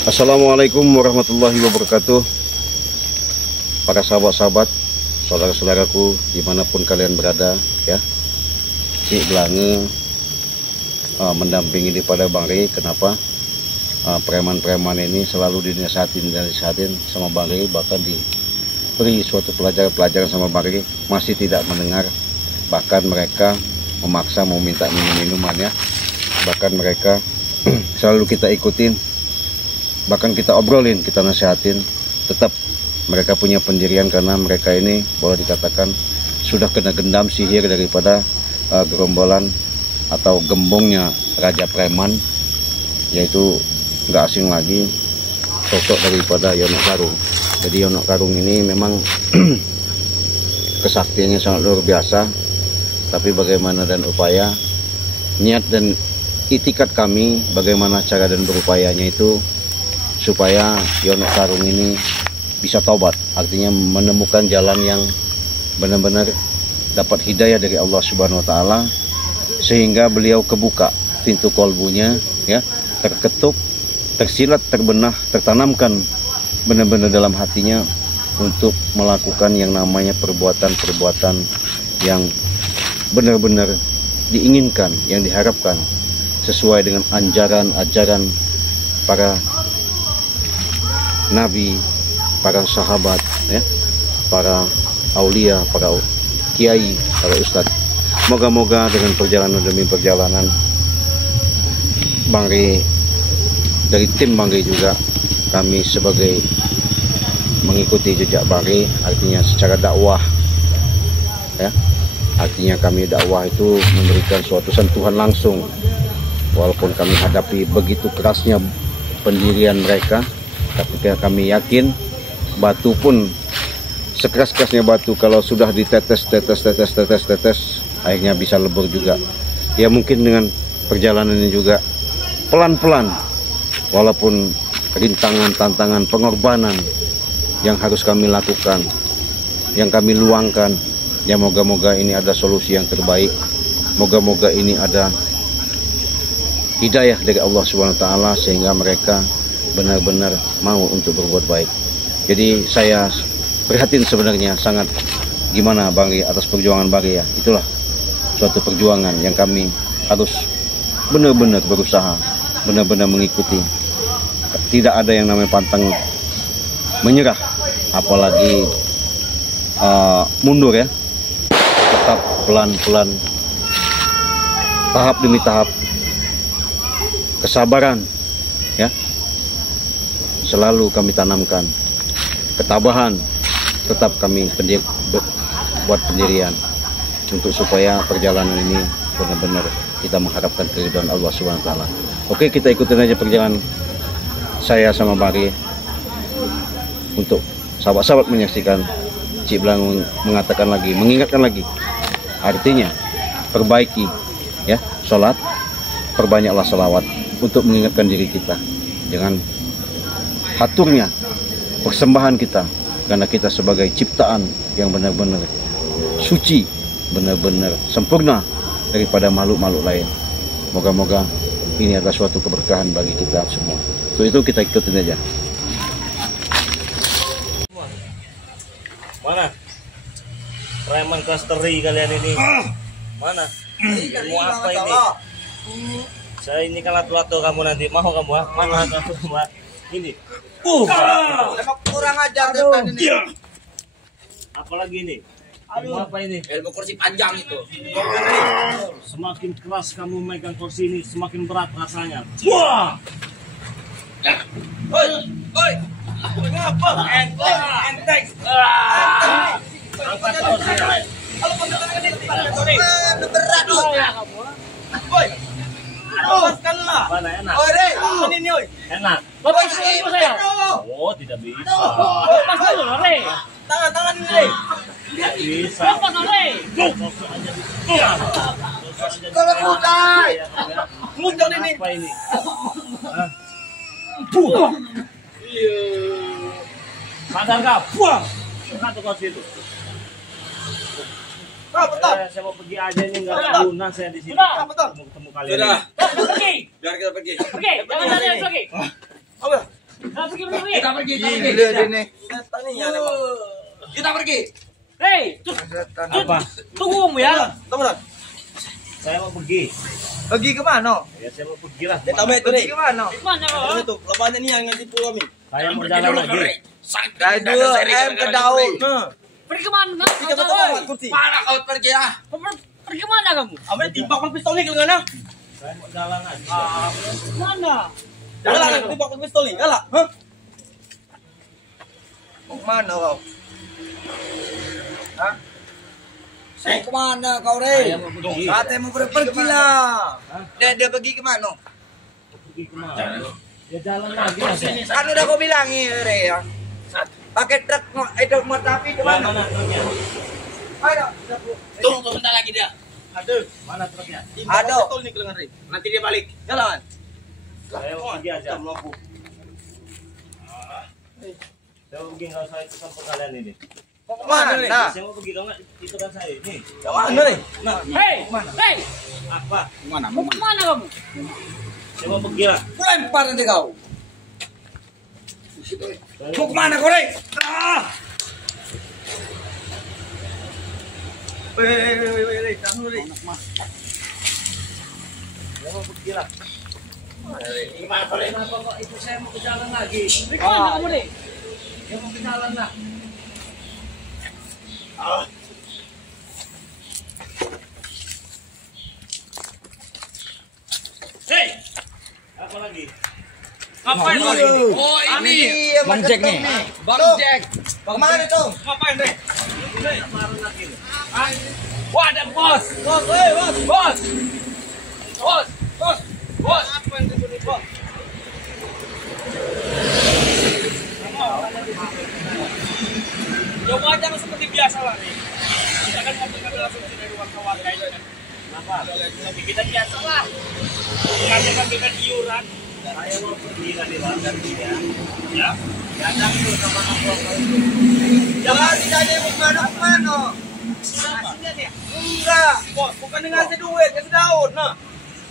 Assalamualaikum warahmatullahi wabarakatuh. Para sahabat-sahabat, saudara-saudaraku dimanapun kalian berada, ya, Cik Blange mendampingi daripada Bang Rey. Kenapa? Preman-preman ini selalu dinasihatin sama Bang Rey, bahkan diberi suatu pelajaran sama Bang Rey, masih tidak mendengar. Bahkan mereka memaksa mau minta minum-minuman, ya. Bahkan mereka selalu kita ikutin, bahkan kita obrolin, kita nasihatin, tetap mereka punya pendirian karena mereka ini boleh dikatakan sudah kena gendam sihir daripada gerombolan atau gembongnya Raja Preman, yaitu nggak asing lagi sosok daripada Yono Karung. Jadi Yono Karung ini memang kesaktiannya sangat luar biasa, tapi bagaimana dan upaya, niat dan itikat kami, bagaimana cara dan berupayanya itu supaya Yono Karung ini bisa taubat, artinya menemukan jalan yang benar-benar dapat hidayah dari Allah Subhanahu wa Ta'ala, sehingga beliau kebuka pintu kolbunya, ya, terketuk, tersilat, terbenah, tertanamkan benar-benar dalam hatinya untuk melakukan yang namanya perbuatan-perbuatan yang benar-benar diinginkan, yang diharapkan sesuai dengan ajaran para nabi, para sahabat, ya, para aulia, para kiai, para ustadz. Moga-moga dengan perjalanan demi perjalanan Bang Rey, dari tim Bang Rey juga, kami sebagai mengikuti jejak Bang Rey, artinya secara dakwah, ya, artinya kami dakwah itu memberikan suatu sentuhan langsung, walaupun kami hadapi begitu kerasnya pendirian mereka, tapi kami yakin batu pun sekeras-kerasnya batu, kalau sudah ditetes akhirnya bisa lebur juga. Ya mungkin dengan perjalanan ini juga pelan-pelan, walaupun rintangan, tantangan, pengorbanan yang harus kami lakukan, yang kami luangkan, ya moga-moga ini ada solusi yang terbaik. Moga-moga ini ada hidayah dari Allah Subhanahu wa Ta'ala, sehingga mereka benar-benar mau untuk berbuat baik. Jadi saya prihatin sebenarnya sangat gimana Bang Rey atas perjuangan Bang Rey, ya. Itulah suatu perjuangan yang kami harus benar-benar berusaha, benar-benar mengikuti. Tidak ada yang namanya pantang menyerah, apalagi mundur, ya. Tetap pelan-pelan, tahap demi tahap, kesabaran, ya, selalu kami tanamkan. Ketabahan tetap kami buat pendirian untuk supaya perjalanan ini benar-benar kita mengharapkan keridhaan Allah Subhanahu wa Ta'ala. Oke, kita ikutin aja perjalanan saya sama Bang Rey untuk sahabat-sahabat menyaksikan. Cik Blange mengatakan lagi, mengingatkan lagi, artinya perbaiki, ya, sholat, perbanyaklah selawat untuk mengingatkan diri kita dengan haturnya persembahan kita, karena kita sebagai ciptaan yang benar-benar suci, benar-benar sempurna daripada makhluk-makhluk lain. Moga-moga ini adalah suatu keberkahan bagi kita semua. Untuk itu kita ikutin aja. Mana? Preman klasteri kalian ini. Mana? Mau apa ini? Saya ini kan latu-latu kamu nanti. Mau kamu, ah? Mana latu kamu? Ini. Kurang ajar tadi nih. Apalagi ini? Mau apa ini? Ilmu kursi panjang itu. Semakin keras kamu megang kursi ini, semakin berat rasanya. Wah! Oi. Ngapa? Enteng. Angkat kursi. Kalau pegangan ini berat loh. Oi. Lepaskanlah. Mana enak? Oi, Rey, ini oi. Enak. Lepas dulu saya. Oh, tidak bisa. Lepas dulu, Rey. Tangan ini, Rey. Tidak bisa. Lepas, Rey. Kalau kudai. Muncul ini. Apa ini? Sadar kau? Buang. Angkat tuh kursi itu. Betul. Saya mau pergi aja nih, nggak ada guna saya di sini. Betul. Mau ketemu kalian. Sudah. Pergi. Biar kita pergi. Pergi. Jangan ada yang pergi. Apa? pergi. Setan ini ya. Kita pergi. Hei, Apa? tunggu kamu ya. Teman. Saya mau pergi. Pergi ke mana? Ya saya mau pergi lah. Dia tahu itu nih. Ke mana? Mana kau? Itu, lepasnya nih yang ngasih pulau kami. Saya mau jalan lagi. Dari 2 M ke daun. Pergi kemana? Tiga betul banget kursi. Mana kau pergi ah? Pergi mana kamu? Apa timbak pistol nih ke mana? Saya mau jalan lagi. Mana? Jalan timbak pistol nih, galak. Hah? Mau mana kau? Hah? Mau kemana kau, Saya Rey? mau pergi. Katanya mau pergi lah. Dia pergi kemana? Pergi kemana? Ya jalan lagi lah saya. Kan udah kau bilangin, Rey ya. Pakai truk itu api ke mana? Mana truknya? Ayo, Tunggu sebentar lagi dia. aduh, Mana truknya? ada. Pistol nih ke lengan, Rey. Nanti dia balik. Jalan. Saya mau pergi aja. Jam lampu. Saya mau pergi nggak usah ikut campur kalian ini. Mau kemana, Rey? Saya mau pergi kamu itu kan saya ini. Yang mana, Rey? Nah, Hei, hei, Apa? mau kemana kamu? Saya mau pergi lah. lempar nanti kau. Mau kemana kau, Rey? Weh, jangan dulu, Rey. Saya mau pergi lah. Gimana kau Rey? Kenapa kok itu saya mau ke jalan lagi? Pergi mana kamu nih? Saya mau ke jalan lah. Hei, Apa lagi? ngapain kau ini? Oh ini, Bang Jack nih. Bang Jack. Kemana tuh? Ngapain Rey? Baru lagi. Wah ada bos. Bos. Bos. Bos. Bos. Bos. Apa yang disini, bos? Coba aja seperti biasa lah Rey. Kita kan ngambil asumsi dari warga-warga ini kan. Kenapa? Tapi kita biasa lah. Ngambil iuran. Saya mau pergi kali lah dari sini ya. Ya. Datang tuh sama aku. Jangan ditanya mau kemana. Enggak. Bos, bukan ngasih duit, kasih daun. Nah.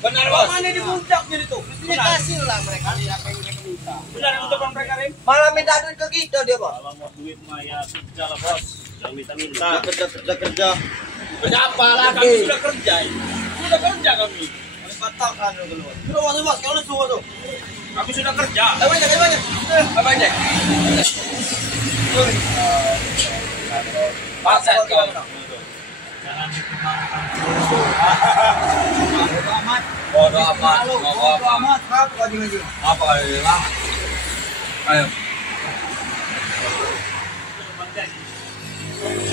Benar bos. Mana di puncaknya itu? Mestinya kasih lah mereka. Apa yang mereka minta. Benar ucapan mereka Rey. Malah minta duit ke kita dia, bos. Kalau mau duit mah ya kerja lah bos. Jangan minta-minta. Kerja. Kerja apa lagi? Kami sudah kerja. Sudah kerja kami. Katakan lu keluar. Keluar tuh, bos. Kalau semua tuh. Kami sudah kerja. Ayo banyak. Apa aja? Pasal kau. Jangan dipermalukan. Bodoh amat. Bodoh amat. Apa kau jadi? Apa ini lah? Ayo.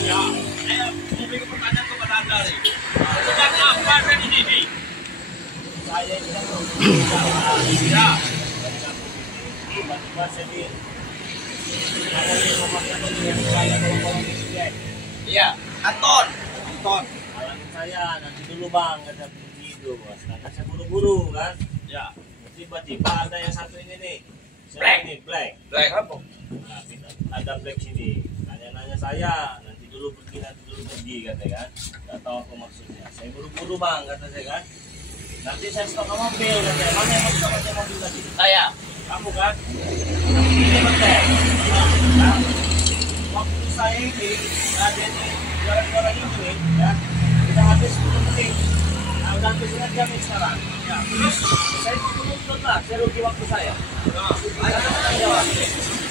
Ya, saya memberi pertanyaan kepada Anda nih. Sedang apa Anda di sini? Saya ini kan Ya. tiba-tiba saya di ada di rumah yang saya tolong Iya. Anton. halangin saya nanti dulu bang kata begitu bos karena saya buru-buru kan Ya. tiba-tiba ada yang satu ini nih Black. ini black Black apa? nah, ada black sini nanya-nanya saya nanti dulu pergi katanya kan nggak tahu apa maksudnya saya buru-buru bang kata saya kan nanti saya stop mobil katanya mana yang mau stop mobil tadi Saya. kamu kan ini betul nah, waktu saya ini ada ini jalan-jalan ini ya kita habis 10 menit nah udah habis setengah jam ini sekarang ya terus saya 10 menit lah saya rugi waktu saya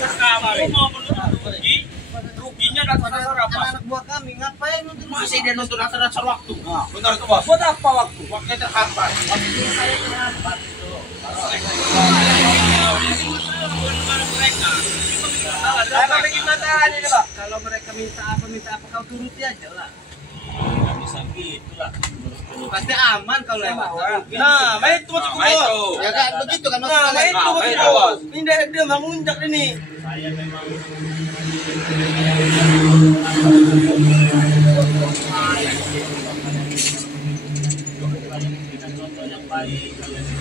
Kamu mau menuntut rugi? Ruginya dasar apa? Anak buah kami ngapain nuntut? Masih dia nuntut dasar waktu. Benar itu bos. Buat apa waktu? Waktunya terhambat. waktu saya terhambat itu Apa bikin masalah ini, Pak? Kalau mereka minta apa kau turuti aja lah. nggak bisa gitu lah Pasti aman kalau lewat. Nah, main itu masuk bos. Ya kan begitu kan Nah, maksudnya. main itu masuk bos. Ini dia mengunjak ini. saya memang contoh yang baik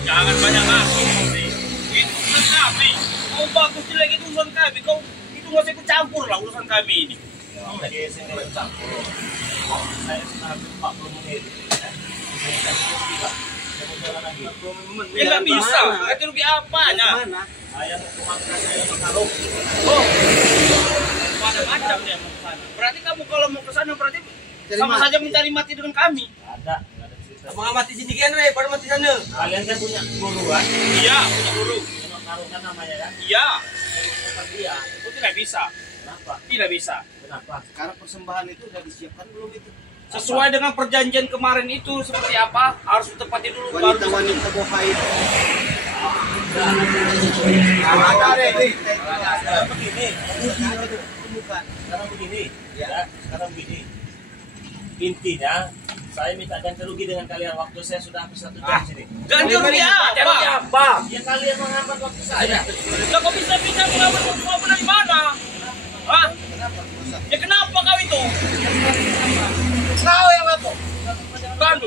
Jangan banyak ngaku. Itu urusan kami. Kau bagus jelek itu urusan kami. Kau itu nggak usah ikut campur lah urusan kami ini. oke saya nggak campur saya sudah 40 menit saya mau Ya nggak bisa. Ganti rugi apanya? Mana? Saya mau ke Makassar, saya mau karung. Oh, macam-macam dia mau ke sana. Berarti kamu kalau mau ke sana berarti sama saja mencari mati dengan kami. Ada cerita. Abang mati sini kan, Re, pada mati sana. Kalian kan punya guru kan? Iya, punya guru. Karung kan namanya kan? Iya. Bukan dia. Itu tidak bisa. Kenapa? Tidak bisa. Kenapa? Sekarang persembahan itu udah disiapkan belum itu? Sesuai dengan perjanjian kemarin itu seperti apa? Harus ditepati dulu baru bisa. Wanita-wanita bohai itu. Ada, Re. Sekarang begini. Bukan. Sekarang begini. Ya, sekarang begini. Intinya, saya minta ganti rugi dengan kalian. Waktu saya sudah habis 1 jam sini. Ganti rugi apa? Ya kalian menghambat waktu saya. Lah kok bisa menghambat waktu dari mana? Hah? Ya kenapa kau itu? Kau yang apa? Bantu.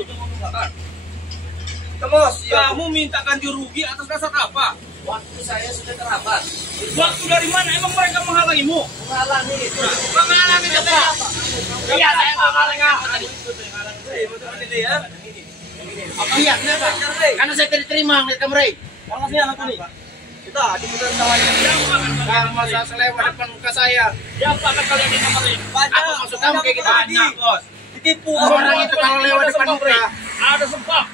Temos, Kamu minta ganti rugi atas dasar apa? waktu saya sudah terhambat. Waktu dari mana? Emang mereka menghalangimu? Menghalangi itu. Menghalangi apa? Iya, saya menghalangi apa tadi? Iya, kenapa? Karena saya tidak terima ngeliat kamu, Rey. Kalau sih anak ini. Kita diputar tawanya. Kamu masa selewat depan muka saya. Siapa akan kalian ini kemarin? Apa maksud kamu kayak gitu? Banyak, bos. Ditipu. Orang itu kalau lewat depan muka. Ada sebab.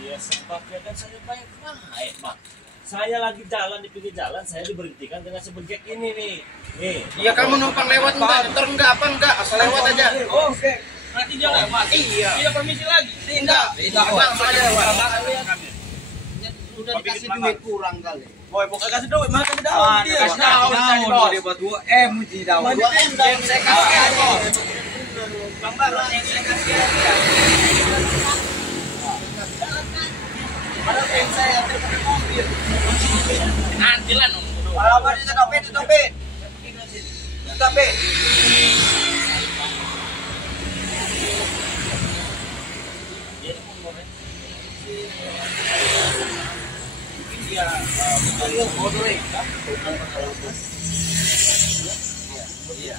Iya, sebabnya kan saya baik-baik, Pak. Saya lagi jalan di pinggir jalan, saya diberhentikan dengan sebejek ini nih. Nih. Iya, kamu numpang lewat enggak? Ntar enggak apa enggak? Asal lewat aja. Oh, oke. Nanti dia lewat. Iya. Tidak permisi lagi. Tidak. Tidak. Saja lewat. Udah dikasih duit kurang kali. Boy, bukan kasih duit, mana kasih daun dia. Kasih daun. Dia buat 2M di daun. 2M daun saya kasih aja. Bang Bang, yang saya kasih aja. Ada yang saya terpakai mobil. Nanti lah nunggu. Apa itu topin, itu topin. Topin.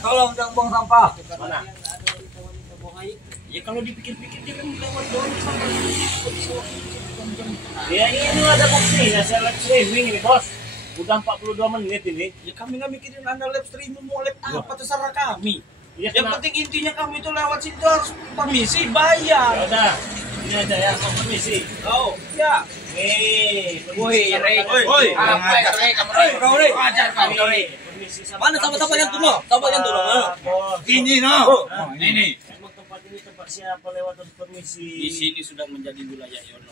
Tolong jangan buang sampah. Mana? Ya kalau dipikir-pikir dia kan lewat doang sampai. Ya ini ada buktinya, saya live streaming ini bos. Udah 42 menit ini. Ya kami nggak mikirin anda live streaming mau live apa terserah kami. Ya, Yang penting intinya kami itu lewat situ harus permisi bayar. Ya udah, ini aja ya, mau permisi. Oh, ya. Nih, Woi, Rey. Woi. Apa ya, Rey? Kamu, Rey. Kau Rey, Ajar kamu, Rey. permisi Mana sama-sama yang turun? Sama yang turun. Bos. Ini, no. Ini. Emang tempat ini tempat siapa lewat harus permisi? Di sini sudah menjadi wilayah Yono.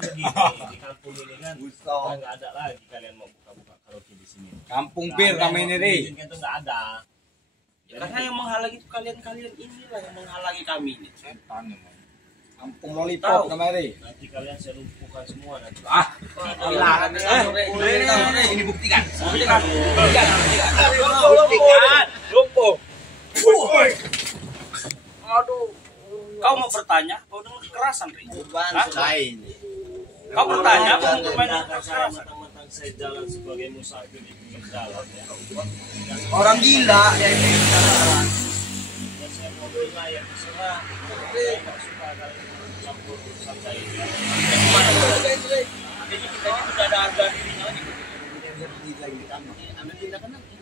Begini, di kampung ini kan udah nggak ada lagi kalian mau buka-buka karaoke di sini. Kampung bir kami ini, Rey. Izinkan tuh nggak ada. Ya, karena yang menghalangi itu kalian inilah yang menghalangi kami ini. Kampung lollipop namanya, Rey. Nanti kalian saya lumpuhkan semua nanti. Ini buktikan. Buktikan. Lumpuh. Aduh. Kau mau bertanya? Kau dengan kekerasan, Ri? Hah? Lain. Kau bertanya? Kau mau bermain dengan Saya kekerasan? mentang-mentang saya jalan sebagai musafir di pinggir jalan ya. Orang gila. Dan saya mau wilayah terserah. Saya nggak suka kalian campur urusan saya. Jadi kita ini sudah ada harga dirinya lagi. Ambil tindakan nanti.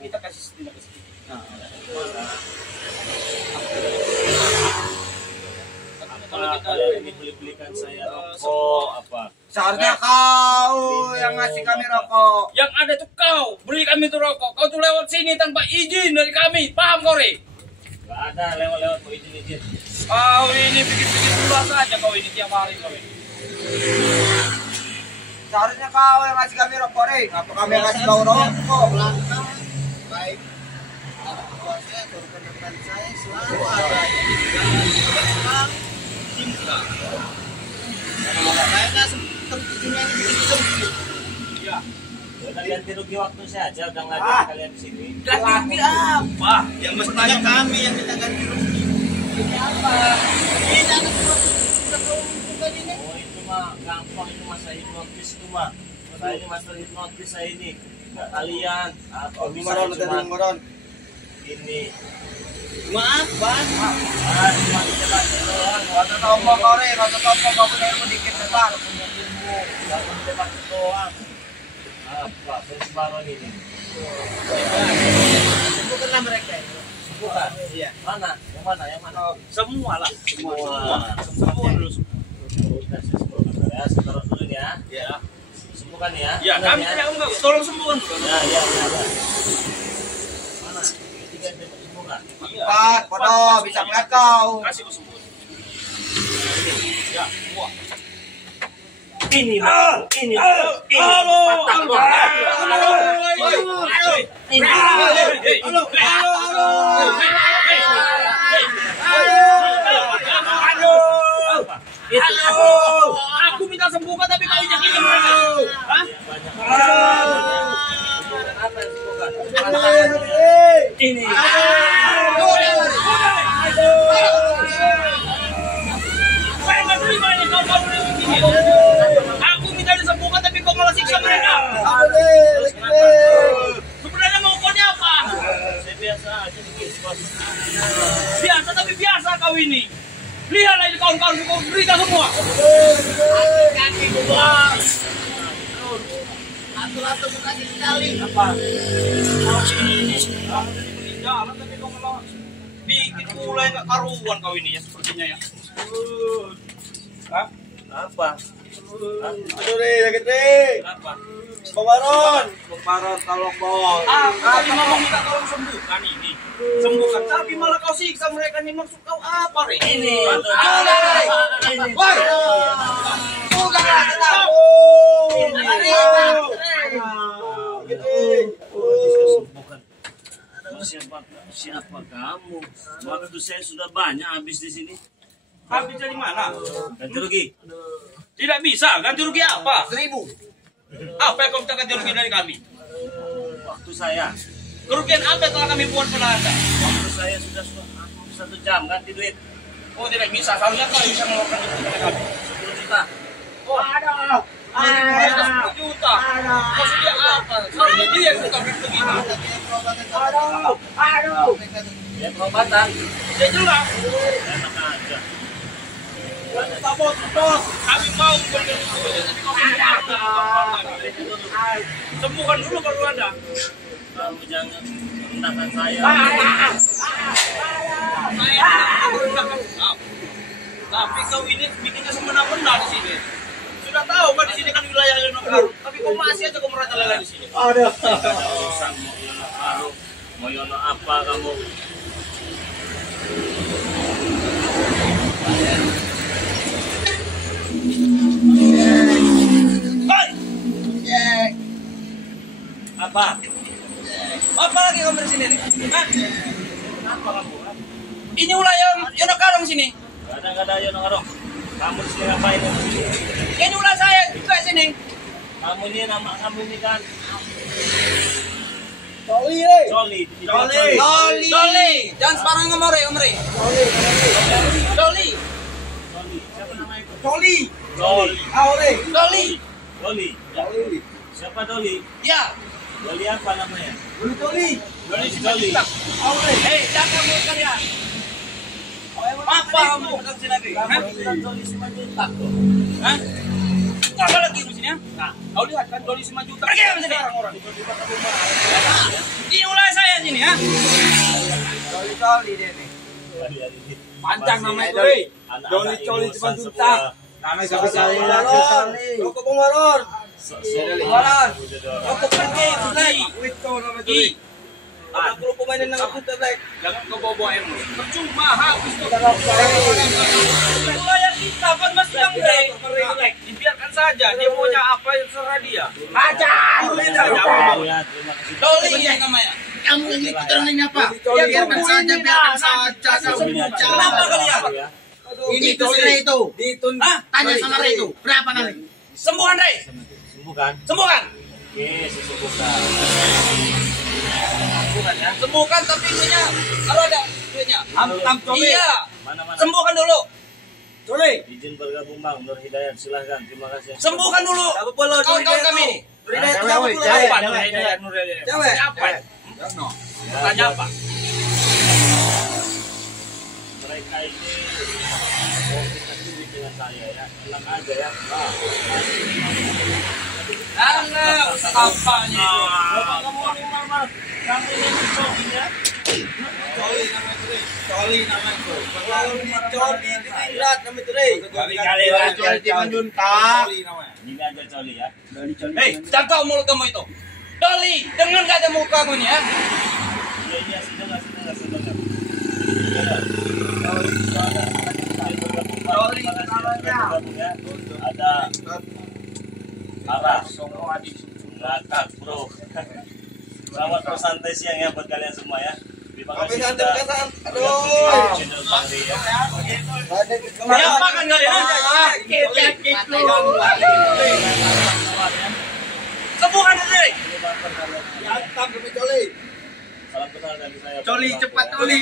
Kita kasih tindak ke situ. Kalau kalian ini beli-belikan saya rokok apa? Seharusnya kau yang ngasih kami rokok. Yang ada tuh kau, beri kami tuh rokok. Kau tuh lewat sini tanpa izin dari kami. Paham kau, Ri? Gak ada lewat-lewat kok izin-izin. Kau ini bikin-bikin ulah saja kau ini tiap hari kau ini. Seharusnya kau yang ngasih kami rokok, Rey. Apa kami yang ngasih kau rokok? Baik. Saya rekan-rekan saya selalu ada. Cinta. Kalau saya nggak sempet dunia ini bikin sempit. Ya. Udah ganti rugi waktu saya aja, udah ngajak kalian di sini. Ganti apa? Yang mestinya kami yang kita ganti rugi. Ini apa? Ini anak sudah kau bukan ini. Oh itu mah gampang, itu mah saya hipnotis itu mah. Saya ini master hipnotis saya ini. Nggak kalian. Atau bisa cuma ini. Maaf, Bang. Cuma dijelasin doang. Kata tombol kore, kata tombol kau punya ilmu dikit besar. Baru dijelasin doang. Apa? Baru ini. Bukanlah mereka. Bukan. Iya. Mana? Yang mana? Yang mana? Semua lah. Semua. Semua dulu. Udah saya sembuhkan ya. Saya taruh dulu ya. Ya. Sembuhkan ya. Ya, Benar kami tidak enggak. Tolong sembuhkan. Ya. Mana? Tiga sembuhkan. Empat, podo bisa melihat kau. Kasih kau sembuh. Ya, semua. Ini. Patah tuh. Aku minta sembuhkan tapi kau yakin mereka. Hah? Apa yang sembuhkan? Ini. Saya nggak terima ini kau begini. Aku minta disembuhkan tapi kau malah siksa mereka. Sebenarnya mau kau apa? Saya biasa aja begini, Bos. Biasa tapi biasa kau ini. Lihatlah ini kawan-kawan kau berita semua. Kaki gua. Atur-atur kaki sekali. Apa? Kamu diberi jalan tapi kau malah bikin pula yang gak karuan kau ini ya sepertinya ya. Apa? Aduh deh, sakit deh. Kenapa? Bang Baron, tolong bos. Aku tadi ngomong minta tolong sembuhkan ini. Sembuhkan, tapi malah kau siksa mereka nih. Maksud kau apa, Re? Ini. Woi! Udah, tenang. Siapa kamu? Waktu saya sudah banyak habis di sini. Habis dari mana? Ganti rugi. Tidak bisa, ganti rugi apa? 1000. Apa yang kau minta ganti rugi dari kami? Waktu saya. Kerugian apa yang telah kami buat pada Anda? Waktu saya sudah 1 jam ganti duit. Oh, tidak bisa. Seharusnya kau bisa melakukan itu kepada kami. 10 juta. Oh, ada. 10 juta. Maksudnya apa? Seharusnya dia yang suka begitu kita. Ya pengobatan. Ya jelas. Enak aja. Bos. Kami mau memberikan itu. Tapi kau sembuhkan dulu baru ada. Kamu jangan merendahkan saya. Tapi kau ini bikinnya semena-mena di sini. Sudah tahu kan di sini kan wilayah Yonokaru. Tapi kau masih aja kau merajalela di sini. Ada urusan mau Yono Karu, mau Yono apa kamu? Apa? Apa lagi kamu di sini? Hah? Kenapa kamu? Ini wilayah Yonokaru sini. Gak ada Yono Karu. Kamu di sini ngapain? Ini wilayah saya juga sini. Kamu ini nama kamu ini kan Coli. Doli. Jangan sembarang ngomong Om Re. Doli. Siapa nama itu? Coli. Doli. Doli. Siapa Doli? Ya. Doli apa namanya? Coli. Doli. Hei, jangan mulut kalian. Apa kamu datang sini lagi? Hah? Doli 5 juta. Hah? Apa lagi di sini? Nah, kau lihat kan Doli 5 juta. Pergi dari sini. Orang. Ini wilayah saya sini, ha? Coli dia nih. Panjang namanya itu, Re. Doli Coli 5 juta. Namanya siapa saya? Rokok Bungaron. Rokok pergi, Blay. Itu namanya I. itu. Aku lupa mainin dengan putar, Blay. Jangan kau bawa ilmu. Percuma, habis kau. Wilayah kita kan Mas Bang, Blay. Dibiarkan saja, dia maunya apa yang serah dia. Hajar. Doli yang namanya. Kamu ini keturunannya apa? Coli. Biarkan saja. Kenapa kalian? Ini terserah itu. Hah? Tanya sama Ray itu. Berapa kali? Sembuhan, Ray. Sembuhkan. Sembuhkan. Oke, saya sembuhkan. Sembuhkan ya. Sembuhkan tapi ininya kalau ada duitnya. Hantam Coli. Iya. Mana? Sembuhkan dulu. Coli. Izin bergabung Bang, Nur Hidayat, silahkan. Terima kasih. Sembuhkan dulu. Kawan-kawan kami. Cewek. Apa? Nur Hidayat, Nur Hidayat. Cewek. Siapa? Tanya apa? mereka ini komunikasi dengan saya ya, enak aja ya. Anak, apanya itu? Ngomong-ngomong mas, kamu ini colinya? Coli namanya itu. Coli namanya itu. Kalau di coli di Indrat namanya itu. Kali-kali lah Coli di Manjuntak. Coli namanya. Ini aja coli ya. Hei, jaga mulut kamu itu. Doli, dengar gak ada muka kamu nih ya? Iya, sudah. Coli namanya. Ada Arah, ngakak bro. Selamat bersantai siang ya buat kalian semua ya. Terima kasih sudah melihat channel Bang Ri ya. Siapa kan kalian? Sembuhkan diri. Mantap demi Coli. Salam kenal dari saya. Coli cepat Coli.